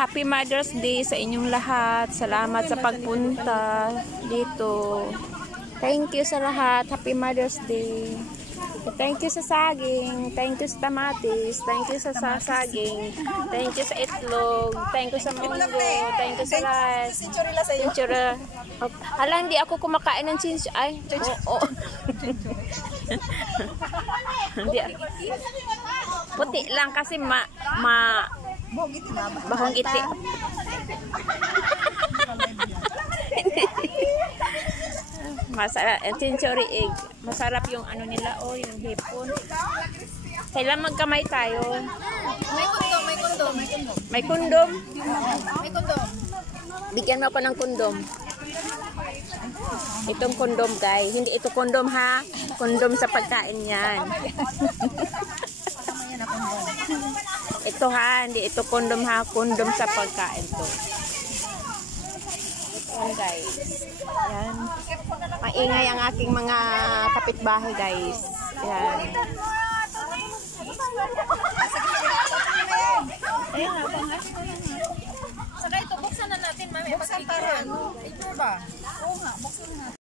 Happy Mother's Day sa inyong lahat. Salamat sa pagpunta dito. Thank you sa lahat. Happy Mother's Day. Thank you sa saging. Thank you sa tamatis. Thank you sa saging. Thank you sa itlog. Thank you sa munggo. Thank you sa rice. Century. Hala, hindi ako kumakain ng chinch. Ay, oo. Hindi. Puti lang kasi bahong iti. Masarap, century egg. Masarap yung ano nila, yung hipon. Kailan magkamay tayo? May kondom. May kondom? May kondom. Bigyan mo ako ng kondom. Itong kondom, guys. Hindi ito kondom, ha? Kondom sa pagkain yan. Ito, ha? Hindi ito kondom, ha? Kondom sa pagkain to. Yan, guys. Yan. Maingay ang aking mga kapitbahay, guys. Yan. Saka ito, buksan na natin, mami. Buksan para ano? Ito ba? Oo nga, buksan na.